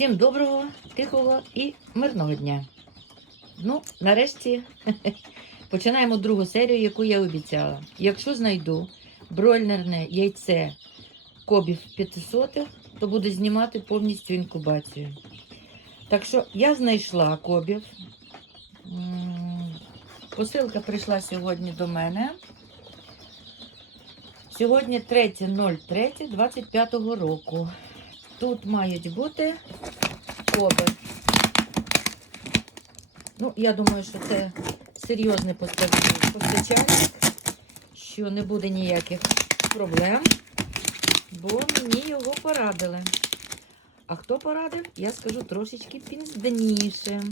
Всім доброго, тихого і мирного дня. Ну, нарешті починаємо другу серію, яку я обіцяла. Якщо знайду бройлерне яйце кобів 500, то буду знімати повністю інкубацію. Так що я знайшла кобів. Посилка прийшла сьогодні до мене. Сьогодні 3.03.25 року. Тут мають бути коби. Ну, я думаю, що це серйозний постачальник, що не буде ніяких проблем, бо мені його порадили. А хто порадив, я скажу трошечки пізніше.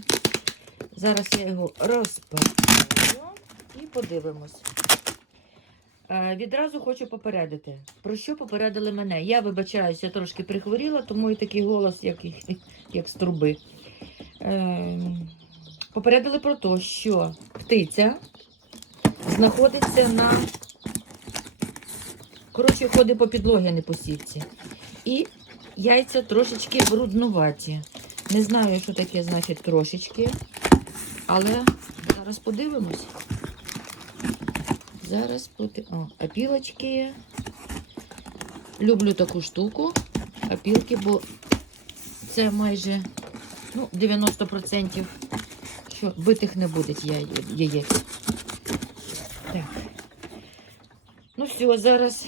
Зараз я його розпакую і подивимось. Е, Відразу хочу попередити. Про що попередили мене? Я вибачаюся, трошки прихворіла, тому і такий голос, як, як з труби. Е, Попередили про те, що птиця знаходиться на коротше, ходить по підлогі, не по сітці. І яйця трошечки бруднуваті. Не знаю, що таке значить трошечки, але зараз подивимось. Зараз поти... О, опілочки. Люблю таку штуку. Опілки, бо це майже ну, 90%, що битих не буде яєць. Так. Ну все, зараз.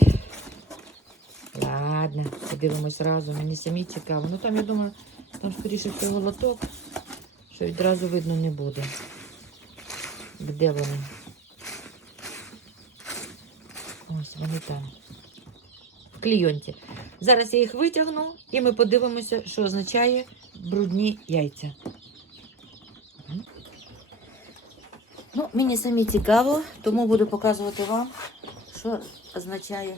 Ладно, подивимось разом. Мені самі цікаво. Ну там, я думаю, там скоріше всього лоток, що відразу видно не буде. Де вони? Ось вони там. В клійонті. Зараз я їх витягну і ми подивимося, що означає брудні яйця. Ну, мені самі цікаво, тому буду показувати вам, що означає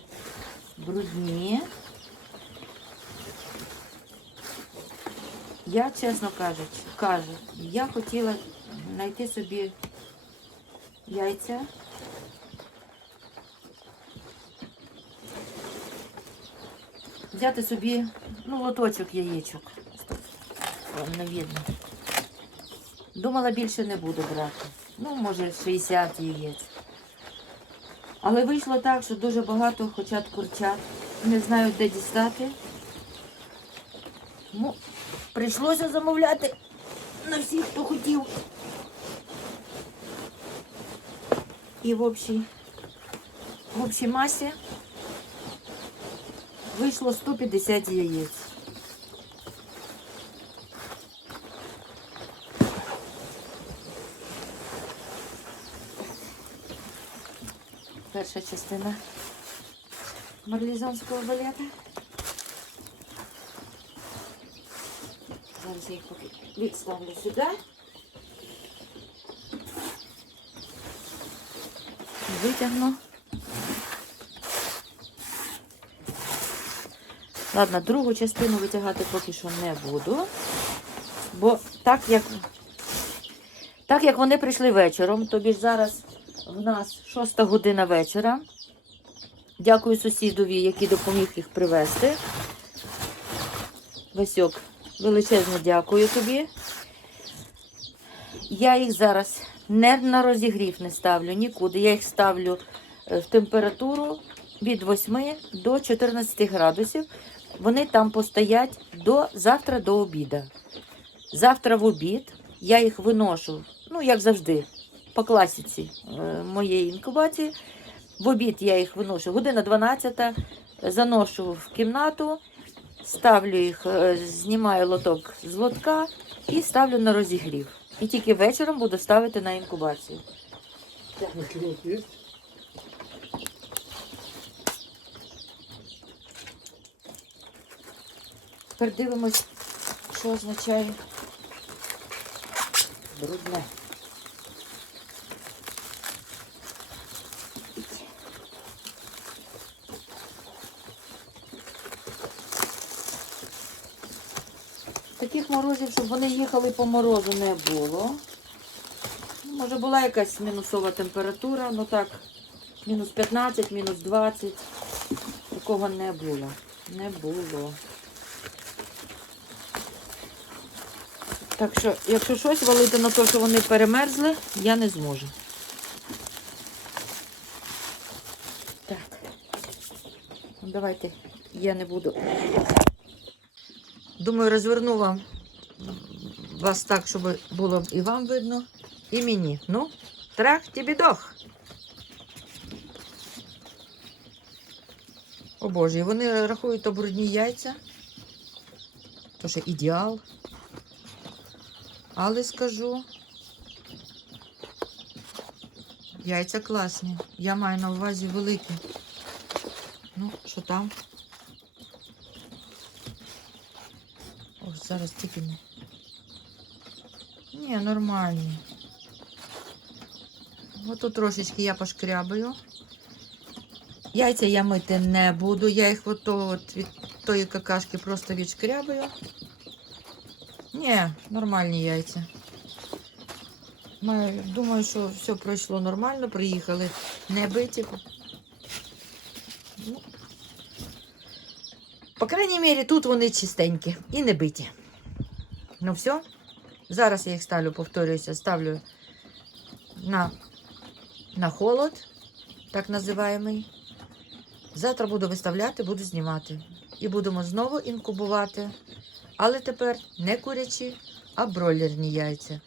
брудні. Я, чесно кажучи, кажу, я хотіла знайти собі яйця. Взяти собі, ну, лоточок яєчок. Вам не видно. Думала, більше не буду брати. Ну, може, 60 яєць. Але вийшло так, що дуже багато хочуть курчат. Не знають, де дістати. Ну, прийшлося замовляти на всіх, хто хотів. І в общій, в общій масі вийшло 150 яєць. Перша частина марлізонського балета. Зараз я їх поки відставлю сюди. Витягну. Ладно, другу частину витягати поки що не буду. Бо так як, так як вони прийшли вечором, тобі ж зараз в нас шоста година вечора. Дякую сусідові, який допоміг їх привезти. Васьок, величезне дякую тобі. Я їх зараз не на розігрів не ставлю нікуди. Я їх ставлю е, в температуру від 8 до 14 градусів. Вони там постоять до завтра до обіду. Завтра в обід я їх виношу, ну як завжди, по класіці е, моєї інкубації. В обід я їх виношу година 12, заношу в кімнату, ставлю їх, е, знімаю лоток з лотка і ставлю на розігрів. І тільки вечором буду ставити на інкубацію. Антилоп Тепер дивимось, що означає брудне. Таких морозів, щоб вони їхали по морозу, не було. Може була якась мінусова температура, ну так, мінус 15, мінус 20. Такого не було. Не було. Так що, якщо щось валити на те, що вони перемерзли, я не зможу. Так. Ну, Давайте я не буду. Думаю, розверну вам вас так, щоб було і вам видно, і мені. Ну, трах тібідох. О Боже, вони рахують то брудні яйця. То ще ідеал. Але скажу. Яйця класні. Я маю на увазі великі. Ну, що там? О, зараз тільки не. Ні, нормальні. Ото трошечки я пошкрябаю. Яйця я мити не буду. Я їх от від тої какашки просто відшкрябаю. Ні, нормальні яйця. Маю, думаю, що все пройшло нормально, приїхали не биті. Ну, по крайній мірі, тут вони чистенькі і не биті. Ну все. Зараз я їх ставлю, повторююся, ставлю на, на холод, так називаємий. Завтра буду виставляти, буду знімати. І будемо знову інкубувати. Але тепер не курячі, а бройлерні яйця.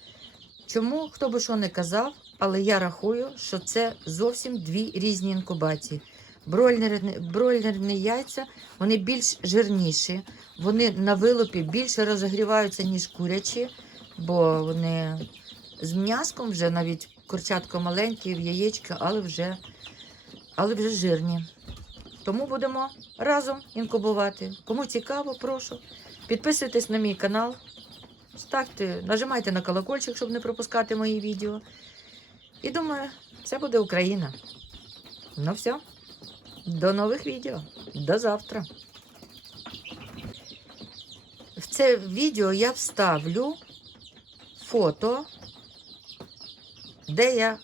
Чому, хто би що не казав, але я рахую, що це зовсім дві різні інкубації. Бройлерні, бройлерні яйця вони більш жирніші, вони на вилупі більше розігріваються, ніж курячі, бо вони з м'яском вже навіть курчатко маленькі, в яєчка, але вже, але вже жирні. Тому будемо разом інкубувати. Кому цікаво, прошу. Підписуйтесь на мій канал, ставте, нажимайте на колокольчик, щоб не пропускати мої відео. І думаю, це буде Україна. Ну все. До нових відео. До завтра. В це відео я вставлю фото, де я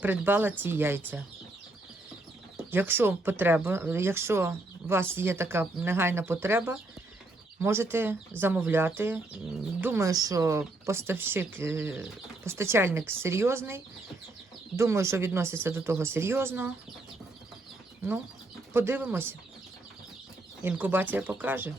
придбала ці яйця. Якщо потреба, якщо у вас є така негайна потреба, можете замовляти. Думаю, що поставщик, е, постачальник серйозний. Думаю, що відноситься до того серйозно. Ну, подивимося. Інкубація покаже.